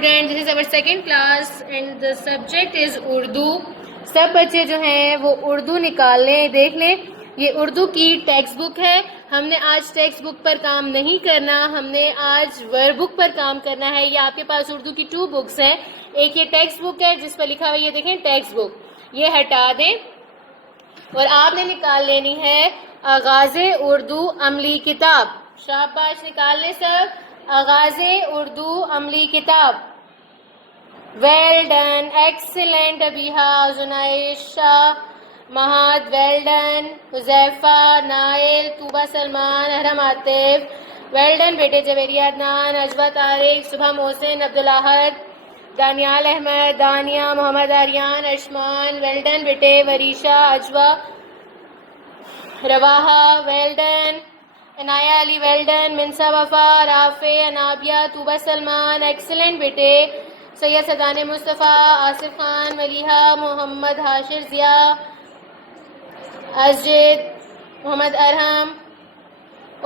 Student, this is our second class and the subject is Urdu. सब बच्चे जो हैं वो उर्दू निकाल लें, देख लें। ये उर्दू की टेक्स्ट बुक है। हमने आज टेक्स्ट बुक पर काम नहीं करना, हमने आज वर्क बुक पर काम करना है। ये आपके पास उर्दू की 2 बुक्स हैं। एक ये टेक्स्ट बुक है जिस पर लिखा हुआ है, ये देखें टेक्स्ट बुक, ये हटा दें और आपने निकाल लेनी है आगाज़े उर्दू अमली किताब। शाबाश, निकाल लें सब। आगाज़े उर्दू अमली किताब। Well done, excellent Abiha, Junaisha, Mahad, well done, Huzaifa, Nail, Tuba, Salman, Ahram, Atif, well done बेटे, जवेरिया, अदनान, अजवा, तारिक, सुबह, मोहसिन, अब्दुल अहद, दानियाल अहमद, दानिया, मोहम्मद आर्यान, अशमान, वेल डन बेटे, Varisha, Ajwa, Rawaha, well done, Anaya Ali, well done, Minsa, Wafa, Rafay, Anabia, Tuba, Salman, excellent बेटे, सैयद सदान मुस्तफ़ा, आसिफ खान, मलिहा, मोहम्मद हाशिर, ज़िया, अजिद, मोहम्मद अरहम।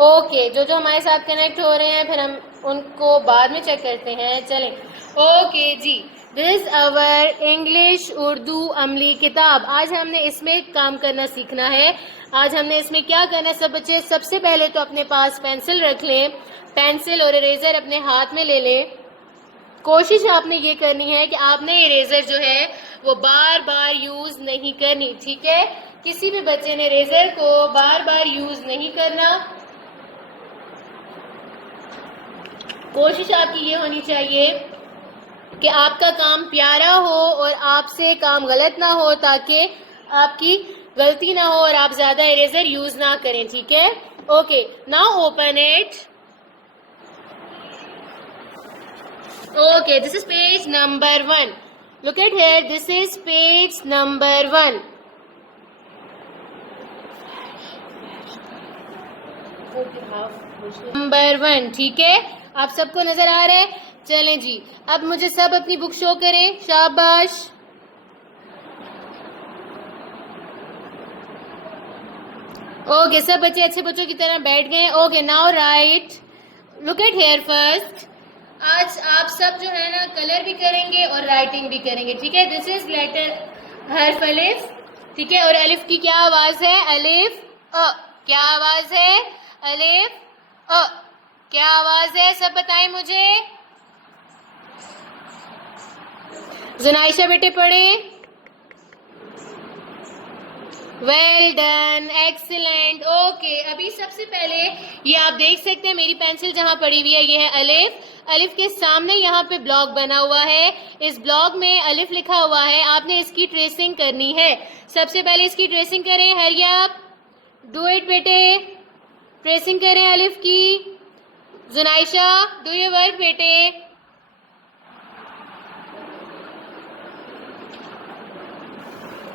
ओके, जो जो हमारे साथ कनेक्ट हो रहे हैं फिर हम उनको बाद में चेक करते हैं। चलें, ओके जी, दिस अवर इंग्लिश उर्दू अमली किताब। आज हमने इसमें काम करना सीखना है। आज हमने इसमें क्या करना है सब बच्चे? सबसे पहले तो अपने पास पेंसिल रख लें, पेंसिल और इरेजर अपने हाथ में ले लें। कोशिश आपने ये करनी है कि आपने इरेजर जो है वो बार बार यूज नहीं करनी, ठीक है? किसी भी बच्चे ने इरेजर को बार बार यूज नहीं करना। कोशिश आपकी ये होनी चाहिए कि आपका काम प्यारा हो और आपसे काम गलत ना हो, ताकि आपकी गलती ना हो और आप ज्यादा इरेजर यूज ना करें, ठीक है? Okay, now open it. Okay, this is page number 1. Look at here, this is page number 1. Number 1, ठीक है? आप सबको नजर आ रहा है? चलें जी, अब मुझे सब अपनी बुक शो करें। शाबाश। ओके, सब बच्चे अच्छे बच्चों की तरह बैठ गए। Okay, now right, look at hair first. आज आप सब जो है ना कलर भी करेंगे और राइटिंग भी करेंगे, ठीक है? दिस इज लेटर हर्फ अलिफ, ठीक है? और अलिफ की क्या आवाज है? अलिफ अ। क्या आवाज है? अलिफ अ। क्या आवाज है? सब बताएं मुझे। जुनाइशा बेटे पढ़े। Well done, excellent. ओके, अभी सबसे पहले ये आप देख सकते हैं मेरी पेंसिल जहां पड़ी हुई है, ये है अलिफ। अलिफ के सामने यहाँ पे ब्लॉक बना हुआ है, इस ब्लॉक में अलिफ लिखा हुआ है। आपने इसकी ट्रेसिंग करनी है। सबसे पहले इसकी ट्रेसिंग करें। हरी अप, डू इट बेटे, ट्रेसिंग करें अलिफ की। जुनाइशा, डू योर वर्क बेटे।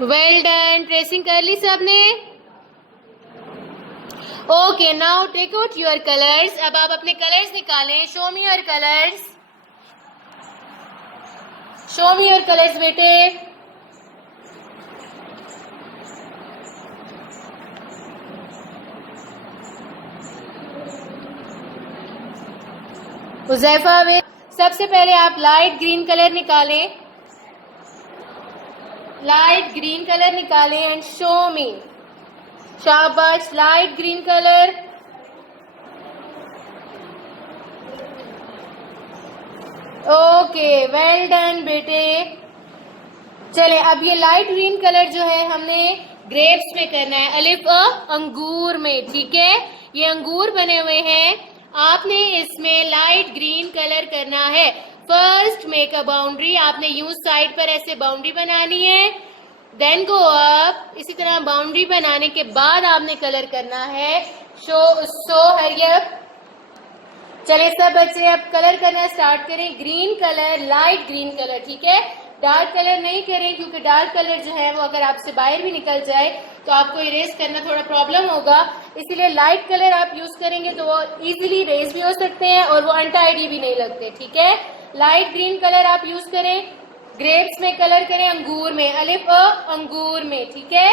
वेल डन, ट्रेसिंग कर ली सबने। Okay, now take out your colours. अब आप अपने कलर्स निकालें। Show me your colours, show me your colours बेटे। हुज़ैफा, वे सबसे पहले आप लाइट ग्रीन कलर निकालें, लाइट ग्रीन कलर निकालें एंड शो मी। शाबाश, light green colour. Okay, well done बेटे। चले, अब ये लाइट ग्रीन कलर जो है हमने ग्रेप्स में करना है, अलिफ अ, अंगूर में, ठीक है? ये अंगूर बने हुए हैं, आपने इसमें लाइट ग्रीन कलर करना है। फर्स्ट मेक अ बाउंड्री, आपने यूं साइड पर ऐसे बाउंड्री बनानी है, देन गो अप। इसी तरह बाउंड्री बनाने के बाद आपने कलर करना है। सो हरी अप। चलिए सब बच्चे अब कलर करना स्टार्ट करें। Green colour, light green colour, ठीक है? डार्क कलर नहीं करें, क्योंकि डार्क कलर जो है वो अगर आपसे बाहर भी निकल जाए तो आपको इरेज करना थोड़ा प्रॉब्लम होगा। इसीलिए लाइट कलर आप यूज करेंगे तो वो इजीली इरेज भी हो सकते हैं और वो अनटाइडी भी नहीं लगते, ठीक है? लाइट ग्रीन कलर आप यूज करें। ग्रेप्स में कलर करें, अंगूर में, अलिफ अ, अंगूर में, ठीक है?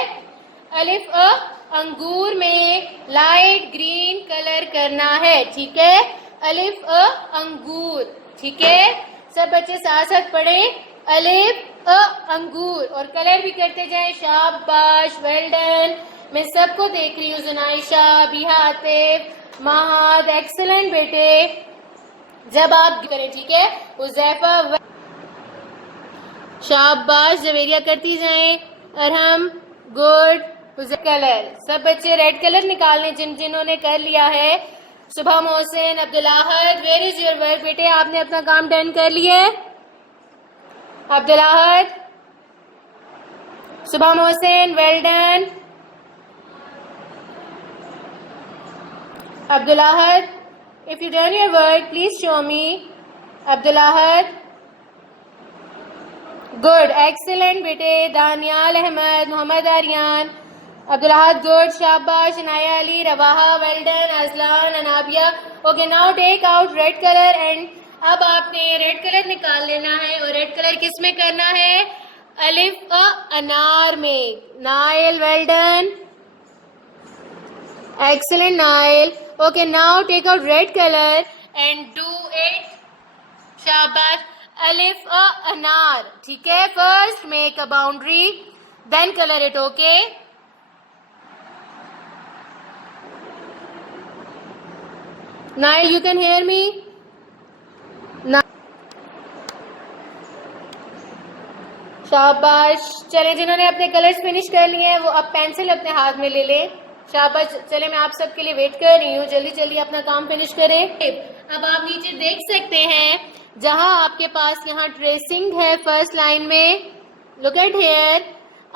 अलिफ अ, अंगूर में लाइट ग्रीन कलर करना है, ठीक है? अलिफ अ, अंगूर, ठीक है? सब बच्चे साथ साथ पढ़े, अलिफ अ अंगूर, और कलर भी करते जाएं। शाबाश, वेल डन। मैं सबको देख रही हूँ, जुनाइशा, बिहा, आतिफ, महद, एक्सीलेंट बेटे। जब आप करें, ठीक है, उज़ैफा, शाबाश, जवेरिया करती जाएं। अरहम, गुड। कलर, सब बच्चे रेड कलर निकालने जिन्होंने कर लिया है। सुबह Mohsin, Abdullahad, where is your work बेटे, आपने अपना काम डन कर लिया है? अब्दुल्लाहद, सुबह Mohsin, well done. Abdullahad, if you done your work, please show me. Abdullahad, good, excellent बेटे। दानियाल अहमद, मोहम्मद आर्यन, Abdullahad, good, शाबाश। Inaya Ali, Rawaha, well done, Ajlan, Anabia. Okay, now take out red color and अब आपने रेड कलर निकाल लेना है, और रेड कलर किस में करना है? अलिफ अनार में। Nile, well done, excellent Nail. Okay, now take out red color and do it. शाबाश, अलिफ अनार, ठीक है। First make a boundary, then color it. Okay. Nail, you can hear me? शाबाश। चले, जिन्होंने अपने कलर्स फिनिश कर लिए हैं वो अब पेंसिल अपने हाथ में ले लें। शाबाश। चले, मैं आप सबके लिए वेट कर रही हूँ, जल्दी जल्दी अपना काम फिनिश करें। अब आप नीचे देख सकते हैं, जहां आपके पास यहाँ ट्रेसिंग है फर्स्ट लाइन में, लुक एट हियर,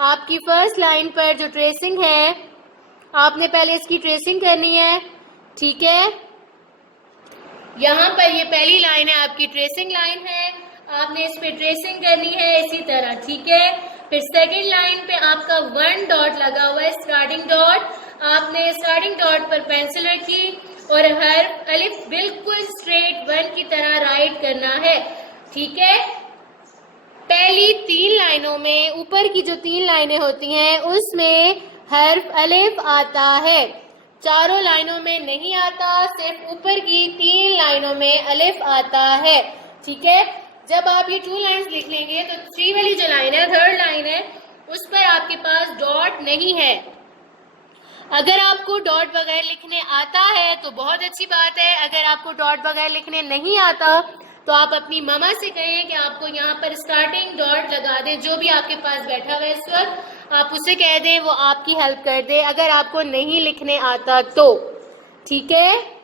आपकी फर्स्ट लाइन पर जो ट्रेसिंग है, आपने पहले इसकी ट्रेसिंग करनी है, ठीक है। यहाँ पर ये पहली लाइन है, आपकी ट्रेसिंग लाइन है, आपने इस पे ट्रेसिंग करनी है इसी तरह, ठीक है। फिर सेकंड लाइन पे आपका 1 डॉट लगा हुआ है, स्टार्टिंग डॉट। आपने स्टार्टिंग डॉट पर पेंसिल रखी और हर अलिफ बिल्कुल स्ट्रेट 1 की तरह राइट करना है, ठीक है। पहली 3 लाइनों में, ऊपर की जो 3 लाइनें होती हैं उसमें हर्फ अलिफ आता है, चारों लाइनों में नहीं आता, सिर्फ ऊपर की 3 लाइनों में अलिफ आता है, ठीक है। जब आप ये 2 लाइन्स लिख लेंगे तो 3 वाली जो लाइन है, थर्ड लाइन है, उस पर आपके पास डॉट नहीं है। अगर आपको डॉट बगैर लिखने आता है तो बहुत अच्छी बात है, अगर आपको डॉट बगैर लिखने नहीं आता तो आप अपनी मम्मा से कहें कि आपको यहाँ पर स्टार्टिंग डॉट लगा दे। जो भी आपके पास बैठा हुआ है इस वक्त, आप उसे कह दें, वो आपकी हेल्प कर दे, अगर आपको नहीं लिखने आता तो, ठीक है।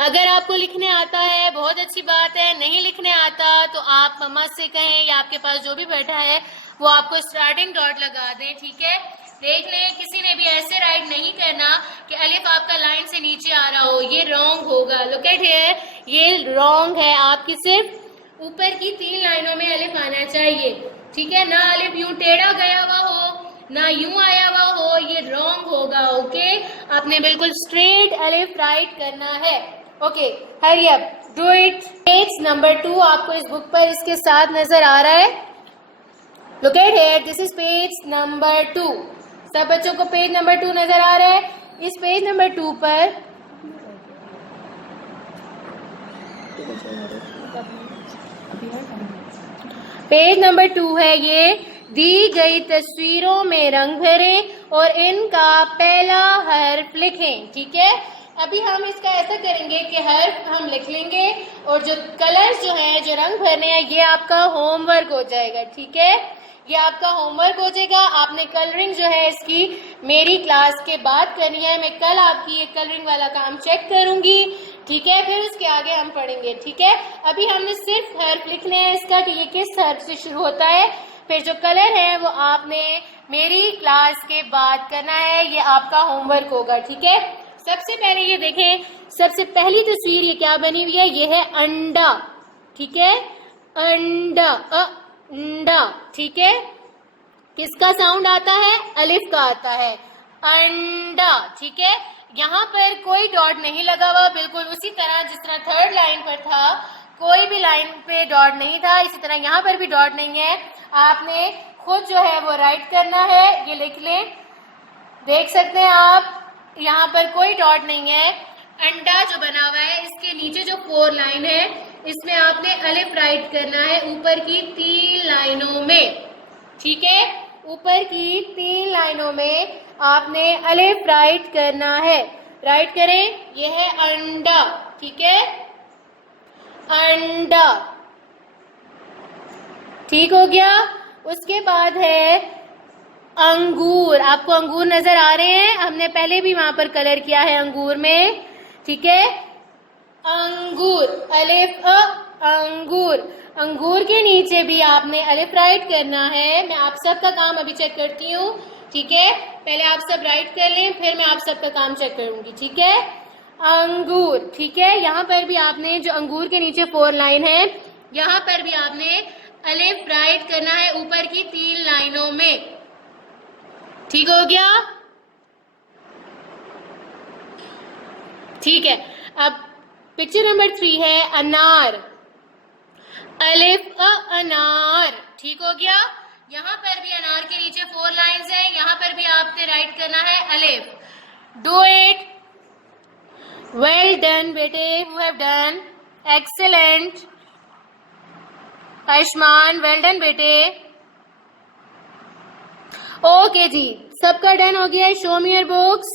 अगर आपको लिखने आता है बहुत अच्छी बात है, नहीं लिखने आता तो आप मम्मा से कहें या आपके पास जो भी बैठा है वो आपको स्टार्टिंग डॉट लगा दे, ठीक है। देख लें, किसी ने भी ऐसे राइट नहीं करना कि अलिफ आपका लाइन से नीचे आ रहा हो, ये रॉन्ग होगा। लुक एट हियर, ये रॉन्ग है, आपकी सिर्फ ऊपर की 3 लाइनों में अलिफ आना चाहिए, ठीक है। ना अलिफ यूं टेढ़ा गया हुआ हो, ना यूं आया हुआ हो, ये रॉन्ग होगा, ओके। आपने बिल्कुल स्ट्रेट अलिफ राइट करना है, okay. Hari up, do it. Page number 2 आपको इस बुक पर इसके साथ नजर आ रहा है। Look at here, this is page number 2। सब बच्चों को पेज नंबर 2 नजर आ रहा है। इस पेज नंबर 2 पर पेज नंबर 2 है, ये दी गई तस्वीरों में रंग भरें और इनका पहला हर्फ लिखें, ठीक है। अभी हम इसका ऐसा करेंगे कि हर्फ हम लिख लेंगे और जो कलर्स जो हैं, जो रंग भरने हैं, ये आपका होमवर्क हो जाएगा, ठीक है। ये आपका होमवर्क हो जाएगा। आपने कलरिंग जो है इसकी मेरी क्लास के बाद करनी है। मैं कल आपकी ये कलरिंग वाला काम चेक करूंगी, ठीक है। फिर उसके आगे हम पढ़ेंगे, ठीक है। अभी हमने सिर्फ हर्फ लिखने हैं इसका कि ये किस हर्फ से शुरू होता है, फिर जो कलर है वो आपने मेरी क्लास के बाद करना है, ये आपका होमवर्क होगा, ठीक है। सबसे पहले ये देखें, सबसे पहली तस्वीर ये क्या बनी हुई है, ये है अंडा, ठीक है। अंडा, अंडा, ठीक है। किसका साउंड आता है? अलिफ का आता है, अंडा, ठीक है। यहाँ पर कोई डॉट नहीं लगा हुआ, बिल्कुल उसी तरह जिस तरह थर्ड लाइन पर था, कोई भी लाइन पे डॉट नहीं था, इसी तरह यहाँ पर भी डॉट नहीं है। आपने खुद जो है वो राइट करना है, ये लिख लें। देख सकते हैं आप, यहाँ पर कोई डॉट नहीं है। अंडा जो बना हुआ है, इसके नीचे जो 4 लाइन है इसमें आपने अलिफ राइट करना है ऊपर की 3 लाइनों में, ठीक है। ऊपर की 3 लाइनों में आपने अलिफ राइट करना है। राइट करें, यह है अंडा, ठीक है, अंडा, ठीक हो गया। उसके बाद है अंगूर। आपको अंगूर नजर आ रहे हैं, हमने पहले भी वहां पर कलर किया है अंगूर में, ठीक है। अंगूर, अलिफ अंगूर। अंगूर के नीचे भी आपने अलिफ राइट करना है। मैं आप सबका काम अभी चेक करती हूँ, ठीक है। पहले आप सब राइट कर लें, फिर मैं आप सबका काम चेक करूंगी, ठीक है। अंगूर, ठीक है। यहाँ पर भी आपने जो अंगूर के नीचे 4 लाइन है, यहाँ पर भी आपने अलिफ राइट करना है ऊपर की 3 लाइनों में, ठीक हो गया, ठीक है। अब पिक्चर नंबर 3 है अनार, अलिफ अनार, ठीक हो गया। यहाँ पर भी अनार के नीचे 4 लाइंस हैं, यहाँ पर भी आपने राइट करना है अलिफ। डू इट, वेल डन बेटे, you have done, excellent. Ayushman, well done बेटे। ओके जी, सबका डन हो गया। Show me your books.